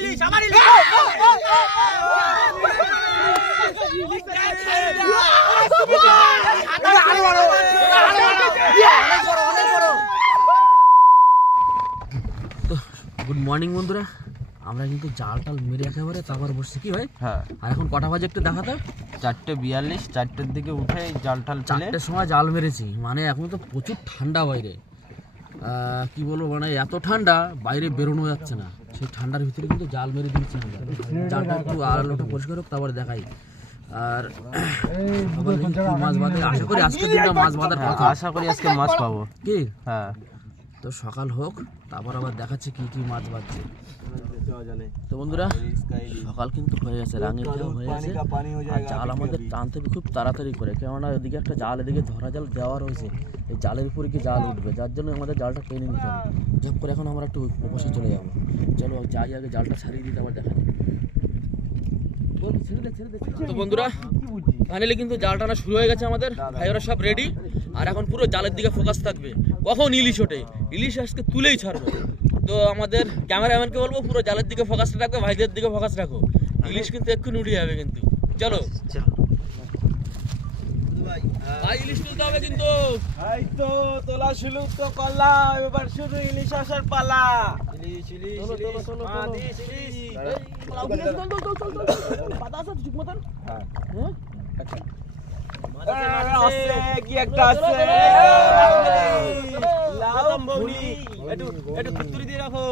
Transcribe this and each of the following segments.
ইলিশ আমার ইলিশ good morning বন্ধুরা, আমরা কিন্তু জাল টাল মেরে একেবারে তারপর বসছি কি ভাই? হ্যাঁ, আর এখন কটা বাজে একটু দেখাতে? 4:42, 4টের দিকে উঠে জাল টাল ফেলে 4টের সময় জাল মেরেছি। মানে এখন তো প্রচুর ঠান্ডা বাইরে, কি বলবো, মানে এত ঠান্ডা বাইরে বেরোনো যাচ্ছে না। সেই ঠান্ডার ভিতরে কিন্তু জাল মেরে দিচ্ছি আমরা। জালটা একটু আলোটা পরিষ্কার হোক তারপরে দেখাই। আর মাছ বাঁধে, আশা করি আজকের দিনটা মাছ বাঁধার কথা। আশা করি আজকে মাছ পাবো কি? হ্যাঁ, তো সকাল হোক তারপর আবার দেখাচ্ছি কি কি মাছ বাঁধছে। তো বন্ধুরা, সকাল কিন্তু হয়ে গেছে, রাঙের খেলা হয়ে গেছে। আর জাল আমাদের টানতে হবে খুব তাড়াতাড়ি করে, কেননা এদিকে একটা জাল, এদিকে ধরা জাল দেওয়া রয়েছে। এই জালের উপরে কি জাল উঠবে, যার জন্য আমাদের জালটা টেনে নিতে হবে। ঝপ করে এখন আমরা একটু বসে চলে যাবো। চলো যাই, আগে জালটা ছাড়িয়ে দিতে আবার দেখাই। তো বন্ধুরা, ফাইনালি কিন্তু জাল টানা শুরু হয়ে গেছে আমাদের। ভাইয়েরা সব রেডি, আর এখন পুরো জালের দিকে ফোকাস থাকবে। কখন ইলিশ ওঠে, ইলিশ আজকে তুলেই ছাড়বো। তো আমাদের ক্যামেরাম্যানকে বলবো পুরো জালের দিকে ফোকাসটা রাখবে, ভাইদের দিকে ফোকাস রাখো। ইলিশ কিন্তু এক্ষুনি উঠে যাবে কিন্তু। চলো ভাই, ইলিশ তুলতে হবে কিন্তু। এই তো তোলা শুরু তো করলাম, এবার শুধু ইলিশ আসার পালা। ইলিশ ইলিশ ইলিশ মাদিস ইলিশ। পাতা আছে ঠিক মতন? হ্যাঁ, হ্যাঁ আছে কি একটা আছে। লাউ বউনি একটু একটু কুত্তুরি দিয়ে রাখো।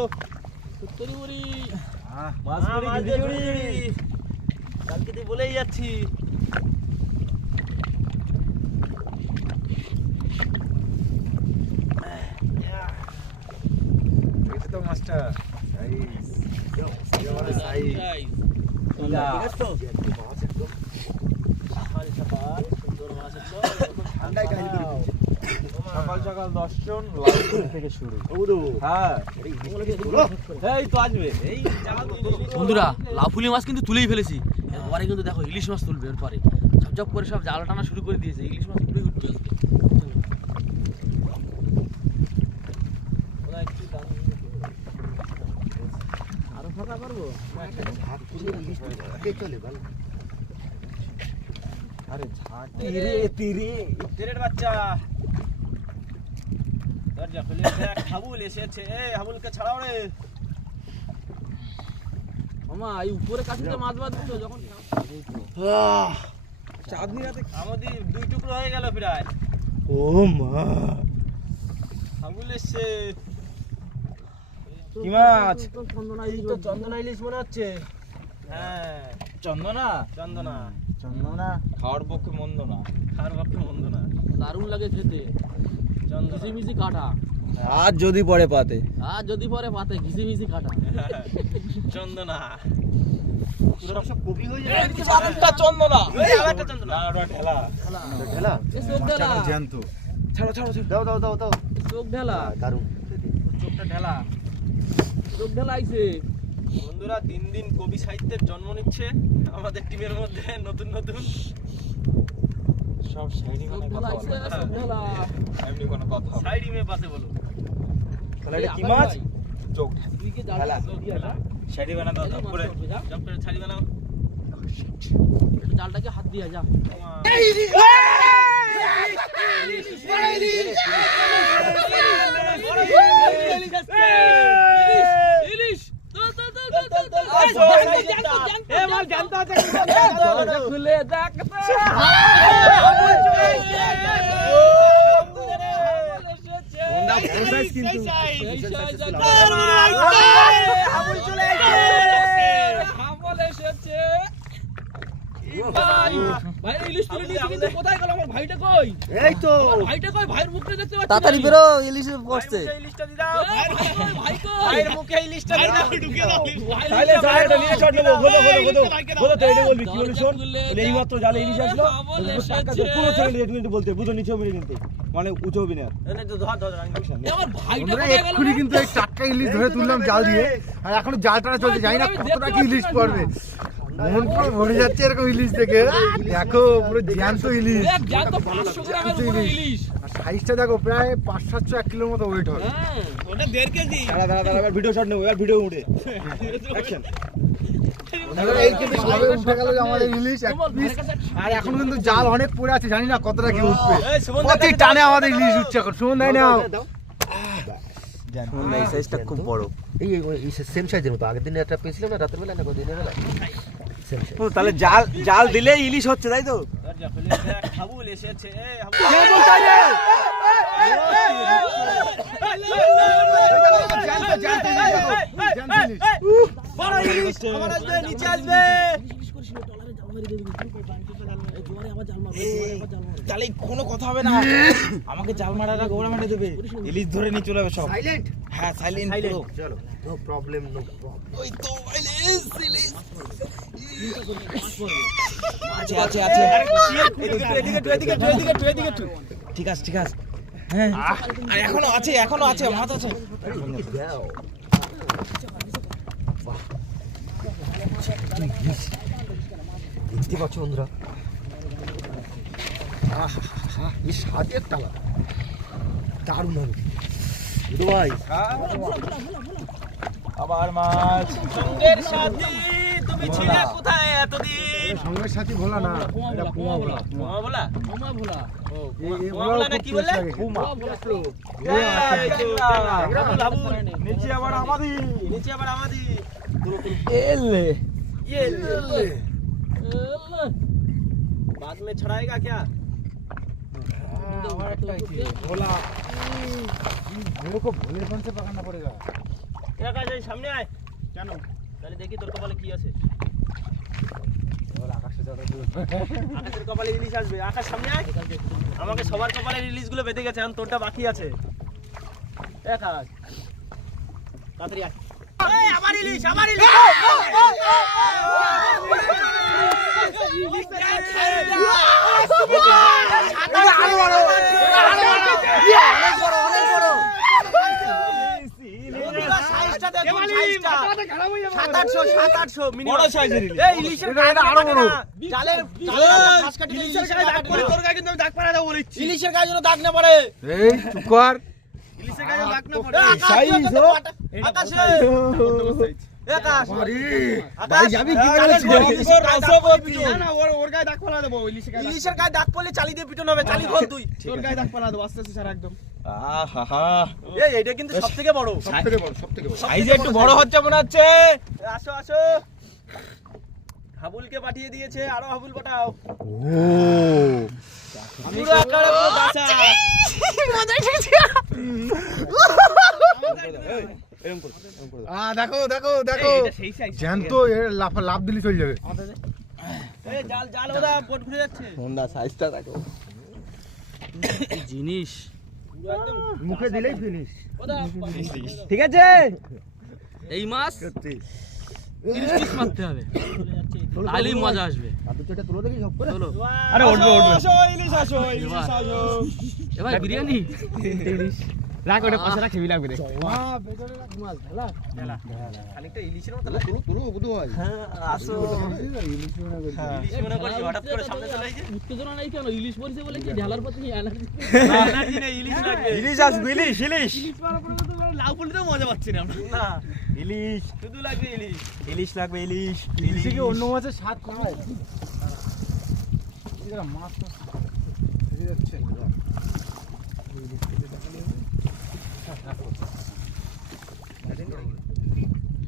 কুত্তরি মুড়ি, মাছ মুড়ি কালকে তুই বলেই যাচ্ছি। এটা তো মাছটা সকাল সকাল 10 জন থেকে শুরু। হ্যাঁ, এই তো আসবে। এই বন্ধুরা, লাফুলি মাছ কিন্তু তুলেই ফেলেছি। এরপরে কিন্তু দেখো ইলিশ মাছ তুলবে। এরপরে ঝপঝপ করে সব জাল টানা শুরু করে দিয়েছে। ইলিশ মাছ উঠবে উঠবে আজকে। আরো ফাঁকা করবো। আরে ঝাঁক তীরে তীরে তীরের বাচ্চা দরজা খুলে দেখ, হাবুল এসেছে। এই হাবুলকে ছাড়াও রে মামা। এই উপরে কাছে মাছ বাঁধছো যখন চাঁদনি রাতে আমাদের 2 টুকরো হয়ে গেল প্রায়। ও মা, হাবুল এসছে। কি মাছ? চন্দনা এই তো চন্দনা ইলিশ মনে হচ্ছে। হ্যাঁ, চন্দনা চন্দনা। চন্দনা খাওয়ার পক্ষে মন্দ না, খাওয়ার পক্ষে মন্দ না। দারুণ লাগে খেতে। চন্দনা ঘিসিমিসি কাটা, আর যদি পরে পাতে আর যদি পরে পাতে ঘিসিমিসি কাটা। চন্দনা সব কপি হয়ে এই আরেকটা চন্দনা। এই আরেকটা চন্দনা। আর ওটা ঢেলা ঢেলা এ চোখ ঢেলা, জ্যান্ত। ছাড়ো ছাড়ো ছাড়ো। দাও দাও দাও দাও, চোখ ঢেলা, দারুণ। চোখটা ঢেলা। চোখ ঢেলা আইছে। বন্ধুরা, দিন দিন কবি সাহিত্যের জন্ম নিচ্ছে আমাদের টিমের মধ্যে। নতুন নতুন সব শাইরি চোখ মানে ঢেলা কথা আইছে, বলে। চোখ ঢেলা। এমনি কোনো কথা শাইরি মে পাশে বলো। তাহলে এটা কি মাছ? চোখ তুই কি জাল ঢেলা। দিয়ে যা। শাইরি বানাও দাও এই করে। মাছ ধরবে, যা। জব করে ছাড়ি বানাও। একটু জালটাকে হাত দিয়ে যা। ইলিশ খুলে দেখতে ভাই, ইলিশ তুলে নিয়েছি কিন্তু কোথায় গেল আমার ভাইটা? কই এই তো ভাইটা? কই ভাইয়ের মুখটা দেখতে পাচ্ছি? তাড়াতাড়ি বেরো, ইলিশ পড়ছে। ইলিশটা দি দাও। ভাই কই? ভাইয়ের মুখে ইলিশটা দি দাও। ঢুকিয়ে দাও। তাহলে যা, এটা নিয়ে চট নেবো। বলো বলো বলো বলো, তো এটা বলবি কি বলি শোন। এই মাত্র জালে ইলিশ আসলো, পুরো সেকেন্ড একটু বলতে বুঝো, নিচে মিলে কিন্তু মানে উঁচু হবি না। এনে তো ধর ধর অ্যাকশন। আমার ভাইটা কোথায় গেল? এক্ষুনি কিন্তু এই টাটকা ইলিশ ধরে তুললাম জাল দিয়ে, আর এখনো জাল টানা চলছে। জানি না কতটা কি ইলিশ পড়বে। মন পুরো ভরে যাচ্ছে এরকম ইলিশ দেখে। দেখো পুরো জ্যান্ত ইলিশ, আর সাইজটা দেখো প্রায় 500-700 কিলোর মতো ওয়েট হবে। এবার ভিডিও শট নেবো, এবার ভিডিও উঠে অ্যাকশন। এই কিন্তু সবে উঠে গেল যে আমাদের ইলিশ এক পিস, আর এখন কিন্তু জাল অনেক পড়ে আছে, জানি না কতটা কি উঠবে। প্রতি টানে আমাদের ইলিশ উঠছে এখন। সুমন দাই নাও। এই সাইজটা খুব বড়। এই সেম সাইজের মতো আগের দিনে একটা পেয়েছিলাম না, রাতের বেলা না দিনের বেলা। তাহলে জাল দিলে ইলিশ হচ্ছে, তাই তো? হাবুল এসেছে নিচে আসবে। তাহলে কোনো কথা হবে না, আমাকে জাল মারাটা গোড়া মেরে দেবে, ইলিশ ধরে নিয়ে চলে যাবে সব। সাইলেন্ট। হ্যাঁ সাইলেন্ট পুরো। চলো, নো প্রবলেম, নো প্রবলেম। ওই তো ইলিশ ইলিশ আছে আছে আছে। ঠিক আছে ঠিক আছে। হ্যাঁ আর এখনো আছে মাছ আছে। দেখতে পাচ্ছ বন্ধুরা, এই স্বাদ একটা আলাদা, দারুণ হবে ভাই। আবার মাছ সঙ্গের সাথী, তুমি ছিলে কোথায় এতদিন? সঙ্গের সাথী ভোলা না, এটা কুমা ভোলা। কুমা ভোলা ও এই কুমা ভোলা না কি বলে? কুমা। নিচে আবার আমাদি এলে ये बाद में छड़ाएगा क्या? भोला मेरे को भोले कौन से पकड़ना पड़ेगा? क्या কাজ এই সামনে আয় কেন? তাহলে দেখি তোর কপালে কি আছে। और आकाशে চড়া আকাশের কপালে ইলিশ আসবে। আকাশ সামনে আয়। আমাকে সবার কপালে ইলিশ গুলো বেঁধে গেছে, এখন তোরটা বাকি আছে। আকাশ তাড়াতাড়ি আয়। এই আমার ইলিশ ইলিশের গায়ে যেন দাগ না পড়ে। এই চুপ কর। ইলিশের গায়ে দাগ না পড়ে। আকাশে আকাশ ভাই যাবি কি করে ছিল? না ওর গায়ে দাগ ফেলা দেবো, ইলিশের ইলিশের গায়ে দাগ পড়লে চালি দিয়ে পিটন হবে। চালি খোল তুই। তোর গায়ে দাগ ফেলা দেবো আস্তে আস্তে সারা একদম। এই এটা কিন্তু সবথেকে বড়। সবথেকে বড়, সবথেকে বড়। সাইজে একটু বড় হচ্ছে মনে হচ্ছে। আসো আসো। হাবুলকে পাঠিয়ে দিয়েছে, আরো হাবুল পাঠাও। পুরো আকারে পুরো বাসা। দেখো দেখো দেখো, জ্যান্ত লাভ দিলি চলে যাবে। এই জাল জাল ওদা পট ঘুরে যাচ্ছে। হোন্ডা সাইজটা দেখো। জিনিস পুরো একদম মুখে দিলেই ফিনিশ। ওদা ঠিক আছে এই মাছ 30 পিস মারতে হবে, তাহলেই মজা আসবে। আর দুটো তুলো দেখি সব করে। চলো আরে উঠবে আসো ইলিশ আসো ইলিশ আসো। এবার বিরিয়ানি রাখ ওটা পাশে রাখ, হেভি লাগবে রে। বেজরে রাখ মাছ ঢালা। খানিকটা ইলিশের মতো তুলো তুলো বুধ ভাই। হ্যাঁ আসো। ইলিশ মনে করছি। ইলিশ মনে করছি হঠাৎ করে সামনে চলে এসেছে। উত্তেজনা নাই কেন? ইলিশ পরিছে বলে কি ঢালার পথে এনার্জি এনার্জি নেই, ইলিশ লাগবে। ইলিশ আসবে, ইলিশ ইলিশ লাউ পড়লে তো মজা পাচ্ছি না আমরা। না ইলিশ শুধু লাগবে ইলিশ। ইলিশ লাগবে, ইলিশ ইলিশে কি অন্য মাছের স্বাদ কমায়? এরা মাছ তো খেয়ে যাচ্ছে না।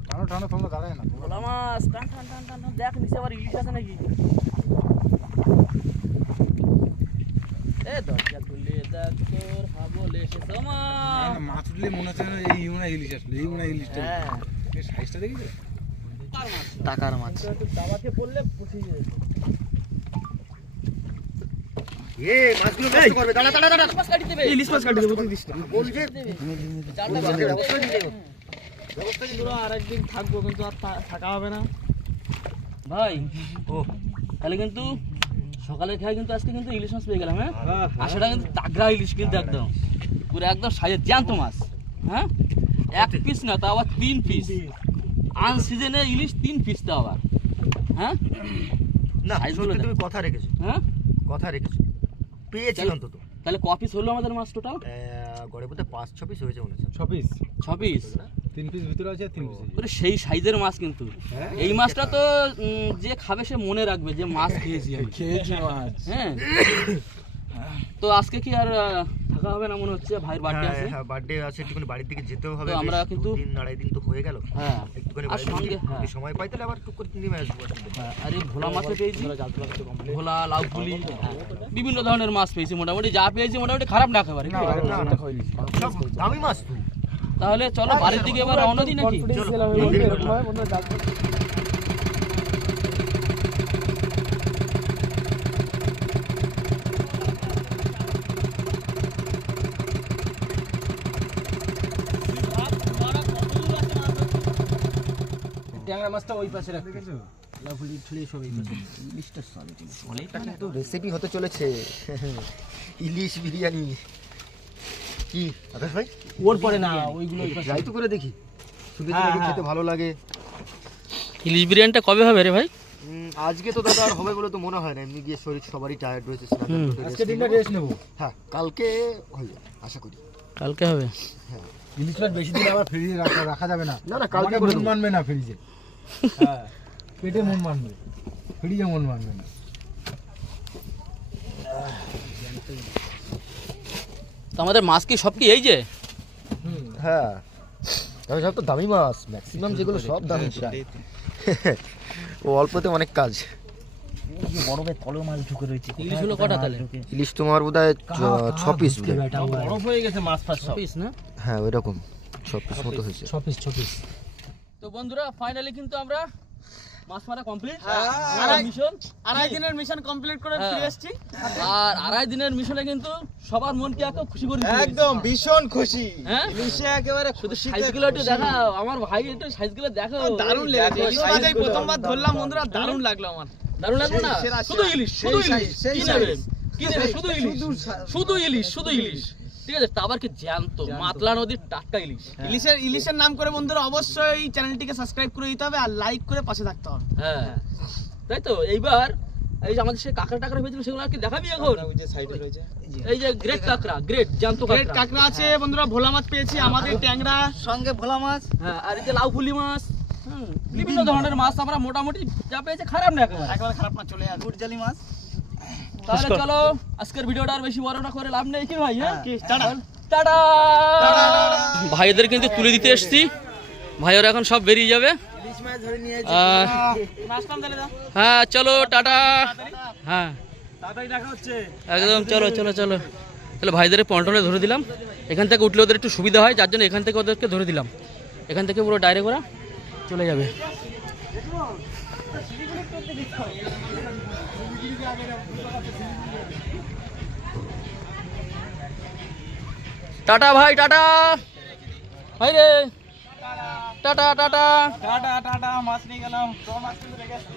টানো টানো তোমরা দাঁড়ায় না। ভোলা মাছ টান টান টান টান টান। দেখ নিচে আবার ইলিশ আছে নাকি? এ দরজা খুলে দেখ তোর হাবল এসেছে মা। মাছ উঠলে মনে হচ্ছে না এই মনে ইলিশ আসলে, এই মনে ইলিশটা। হ্যাঁ এই সাইজটা দেখিস? টাকার মাছ। দাবাকে পড়লে পুষিয়ে যাবে। মাছগুলো নষ্ট করবে। দাঁড়া দাঁড়া দাঁড়া। মাছ কাটি দেবে। ইলিশ মাছ কাটি দেবো, তুই দিস না। বলছে চারটা বলছে ব্যবস্থা দিতে। পুরো আরেকদিন থাকবো কিন্তু আর থাকা হবে না ভাই। ও তাহলে কিন্তু সকালে খাই কিন্তু আজকে কিন্তু ইলিশ মাছ পেয়ে গেলাম। হ্যাঁ আর সেটা কিন্তু তাগড়া ইলিশ কিন্তু একদম পুরো একদম সাইজের জ্যান্ত মাছ। হ্যাঁ এক পিস না, তা আবার 3 পিস। আনসিজনে ইলিশ 3 পিস, তা আবার হ্যাঁ না সাইজগুলো সত্যি দেখ। তুমি কথা রেখেছো, হ্যাঁ কথা রেখেছো, পেয়েছি তাহলে- অন্তত তাহলে ক পিস হলো আমাদের মাছ টোটাল? গড়ে বোধ 5-6 পিস হয়েছে মনে হচ্ছে। 6 পিস, 6 পিস। 3 পিস ভিতরে আছে, 3 পিস ওরে সেই সাইজের মাছ কিন্তু এই মাছটা তো যে খাবে সে মনে রাখবে যে মাছ খেয়েছি আমি। খেয়েছি মাছ। হ্যাঁ তো আজকে কি আর থাকা হবে না মনে হচ্ছে, ভাইয়ের বার্থডে আছে। হ্যাঁ বার্থডে আছে, একটুখানি বাড়ির দিকে যেতেও হবে। তো আমরা কিন্তু 2-3 দিন তো হয়ে গেল, হ্যাঁ একটুখানি আর বাড়ির সঙ্গে দিকে হ্যাঁ যদি সময় পাই তাহলে আবার টুক করে 3 দিন আসবো। হ্যাঁ, আর এই ভোলা মাছও পেয়েছি, ভোলা লাউ ফুলি বিভিন্ন ধরনের মাছ পেয়েছি, মোটামুটি যা পেয়েছি মোটামুটি খারাপ না একেবারে। না, সব দামি মাছ তো। তাহলে চলো বাড়ির দিকে এবার রওনা দিই নাকি? ট্যাংরা মাছটা ওই পাশে রাখতে লাফুলি ঠুলি সব এই পাশে। অনেকটা কিন্তু রেসিপি হতে চলেছে ইলিশ বিরিয়ানি। কি আকাশ ভাই ওর পরে না ওইগুলো ওই পাশে। ট্রাই তো করে দেখি, শুনেছি হ্যাঁ, নাকি হ্যাঁ। খেতে ভালো লাগে। ইলিশ বিরিয়ানিটা কবে হবে রে ভাই? আজকে তো দাদা আর হবে বলে তো মনে হয় না, এমনি গিয়ে শরীর সবারই টায়ার্ড রয়েছে, স্নান হুম। করে আজকে rest দিনটা নেবো। রেস্ট নেবো। হ্যাঁ কালকে হয়ে যাবে আশা করি। কালকে হবে। ইলিশ মাছ বেশি দিন আবার ফ্রিজে রাখা যাবে না। না, না, কালকে আমাকে করে মন দেবো। মানবে না ফ্রিজে। হ্যাঁ পেটে মন মানবে, ফ্রিজে মন মানবে না। তো আমাদের মাছ কি সব কি এই যে? হ্যাঁ তবে সব তো দামি মাছ, ম্যাক্সিমাম যেগুলো সব দামি প্রায়। ও অল্পতে অনেক কাজ। বরফের তলে মাছ ঢুকে রয়েছে। ইলিশ হলো কটা তাহলে? ইলিশ তোমার বোধ হয় 6 পিস বোধ হয়। বরফ হয়ে গেছে মাছ ফাছ সব। পিস না? হ্যাঁ ওই রকম 6 পিস মতো হয়েছে। 6 পিস। তো বন্ধুরা ফাইনালি কিন্তু আমরা মাছ মারা কমপ্লিট। মিশন আড়াই দিনের মিশন কমপ্লিট করে হ্যাঁ। ফিরে এসেছি। আর আড়াই দিনের মিশনে কিন্তু সবার মনকে এত খুশি করে দিয়েছি। একদম ভীষণ খুশি। হ্যাঁ ইলিশে একেবারে শুধু খুশিতে সাইজগুলো একটু খুশি। দেখাও, আমার ভাই একটু সাইজগুলো দেখো। দারুণ লেগেছে। ইলিশ মাছ এই প্রথমবার ধরলাম বন্ধুরা, দারুণ লাগলো আমার। দারুণ লাগলো না? সেরা, শুধু ইলিশ, শুধু সেই ইলিশ। সেই কি সাইজ। নেবে? কি নেবে? শুধু ইলিশ, শুধু ইলিশ, শুধু ইলিশ। ঠিক আছে, তা আবার কি জ্যান্ত মাতলা নদীর টাটকা ইলিশ। ইলিশের নাম করে বন্ধুরা অবশ্যই চ্যানেলটিকে সাবস্ক্রাইব করে দিতে হবে আর লাইক করে পাশে থাকতে হবে। হ্যাঁ তাই তো। এইবার এই যে আমাদের সে কাঁকড়া টাকড়া হয়েছিল সেগুলো আর কি দেখাবি এখন? এই যে গ্রেট কাঁকড়া, গ্রেট জ্যান্ত গ্রেট কাঁকড়া। কাঁকড়া আছে বন্ধুরা, ভোলা মাছ পেয়েছি, আমাদের ট্যাংরা সঙ্গে ভোলা মাছ। হ্যাঁ আর এই যে লাউ ফুলি মাছ, বিভিন্ন ধরনের মাছ আমরা মোটামুটি যা পেয়েছে খারাপ না একেবারে। একবার খারাপ না, চলে আসবে গুড়জালি মাছ। তাহলে চলো আজকের ভিডিওটা আর বেশি বড় না করে লাভ নেই কি ভাই? হ্যাঁ টাটা। টাটা। ভাইদের কিন্তু তুলে দিতে এসেছি, ভাইয়েরা এখন সব বেরিয়ে যাবে। নাচতাম তাহলে দাও। হ্যাঁ চলো টাটা। হ্যাঁ তাড়াতাড়ি দেখা হচ্ছে। একদম চলো চলো চলো। তাহলে ভাইদের পন্টনে ধরে দিলাম, এখান থেকে উঠলে ওদের একটু সুবিধা হয়, যার জন্য এখান থেকে ওদেরকে ধরে দিলাম। এখান থেকে পুরো ডাইরেক্ট ওরা চলে যাবে। টাটা ভাই, টাটা ভাই রে, টাটা টাটা। টাটা টাটা, মাছ নিয়ে গেলাম। মাছ কিন্তু রেখে আসছি।